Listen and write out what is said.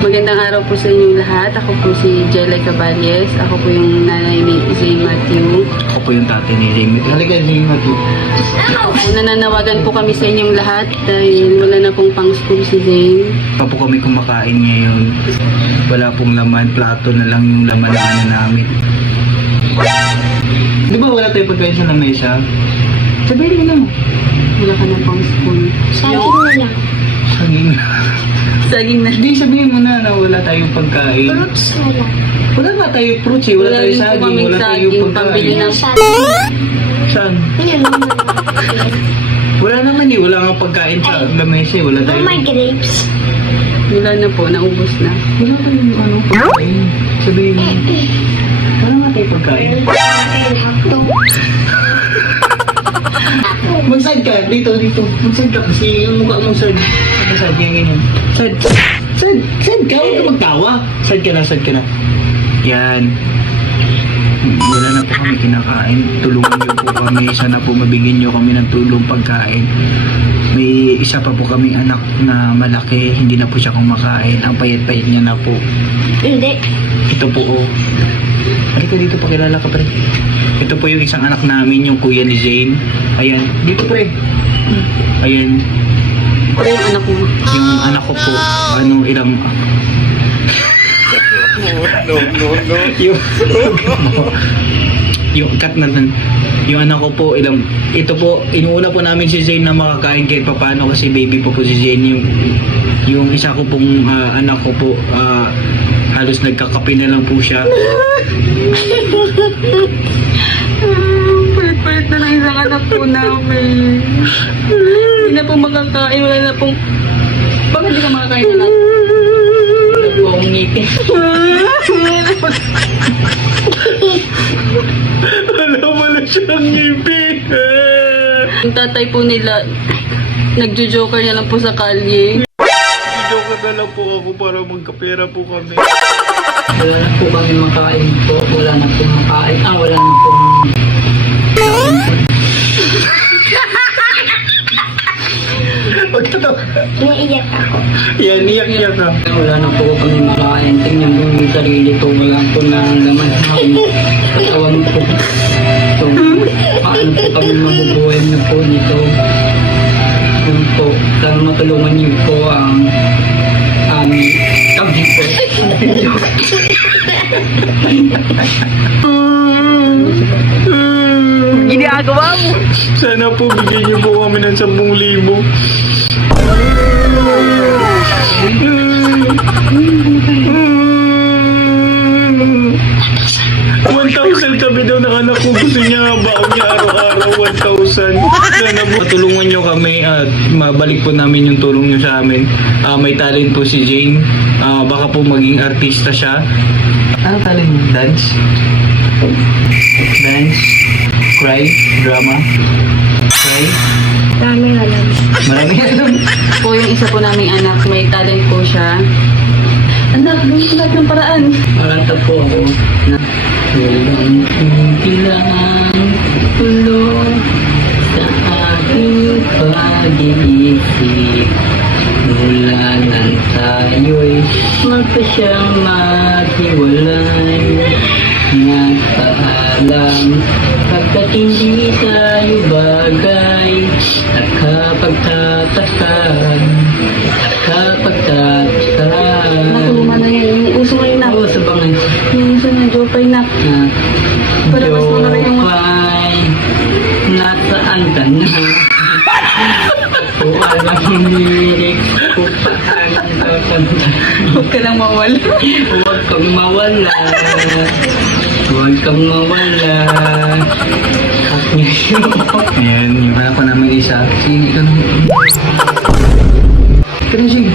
Magandang araw po sa inyong lahat. Ako po si Jelay Caballes. Ako po yung nanay ni Zane Matthew. Ako po yung tatay ni Zane Matthew. Halika, Zane Matthew. Nananawagan po kami sa inyong lahat dahil wala na pong pang-school si Zane. Pa po kami kumakain ngayon. Wala pong laman, plato na lang yung laman na ano namin. Di ba wala tayo pagkain sa lamesa? Sabihin mo na. Wala ka na pang-school. Saging na lang. Saging na. Saging na. Hindi, sabihin mo na wala tayong pagkain. Fruits na lang. Wala nga tayong fruits eh. Wala tayong rin po saging. kaming Wala tayong saging, pambili pagkain. ng- Saan? Yun naman. Wala naman eh. Wala nga pagkain sa lamesa eh. Wala Oh, tayong... my grapes. Wala na po, naubos na. Wala tayong ano pagkain. Sabihin mo. Wala nga tayong pagkain. Hotdog. Mag-side ka, dito. Mag-side ka kasi yung mukha mong side. Mag-side ka, ganyan. Side ka, huwag ka magtawa. Side ka na. Yan. Wala na po kami kinakain. Tulungan niyo po kami. Sana po mabigyan niyo kami ng tulong pagkain. May isa pa po kaming anak na malaki. Hindi na po siya kumakain. Ang payat-payat niya na po. Hindi. Ito po, oh. Halika dito, pakilala ka, pre. Ito po yung isang anak namin, yung kuya ni Zane. Ayan, dito, pre. Ayan, Pero yung anak mo, yung anak ko po, ilang... yung cut na dun. Yung anak ko po, ito po, inuuna po namin si Zane na makakain kahit paano kasi baby po si Zane. Yung isa ko pong anak ko po, halos nagkakape na lang po siya. palit na lang isang anak po namin. Hindi na po makakain, wala na pong... Bakit hindi ka makakain na lang? Wala po akong ngipin. Wala siyang ngipin. Yung tatay po nila, nagjo-joker na lang po sa kalye. Joke na lang po ako para magkapera po kami. Wala na po kami makain po. Wala na po makain. Wala na po. Naiiyak ako. Yan, iyak-iyak ka. Wala na po kami makain. Tingnan mo yung sarili ko. Wala po na laman sa akin. Katawan po. So, paano po kami mabubuhay na po nito? Yun po. Sana matulungan niyo po ang kami po. Ginagawa mo! Sana po bigyan niyo po kami ng 10,000. 1,000 kami daw ng anak ko. Gusto niya baon niya araw-araw 1,000. Sana po tulungan niyo kami at mabalik po namin yung tulong niyo sa amin. May talent po si Jane. Baka po maging artista siya. Ano talent niyo? Dance? Dance? Cry? Drama? Cry? Marami alam. Marami alam. Po yung isa po naming anak, may talent po siya. Anak, gusto lahat ng paraan. Maranta po ako na walang kailangan tulong sa aking pag-iisip. Mula nang tayo'y magpasyang maghiwalay. Nagpaalam pagkat hindi tayo bagay. Nakapagtatakan. Natuluma na yan. Yung uso mo yun na. Oo, sa bangay. Yung uso na joker na. Para mas maganda yung... Jopay, nasaan ka na? Kung alam yung lyrics, kung paano kakanta. Huwag ka lang mawala. Huwag kang mawala. Huwag kang mawala. At ngayon. Ayan, yung anak ko namin isa. Sige, ito na. Ito na, sige.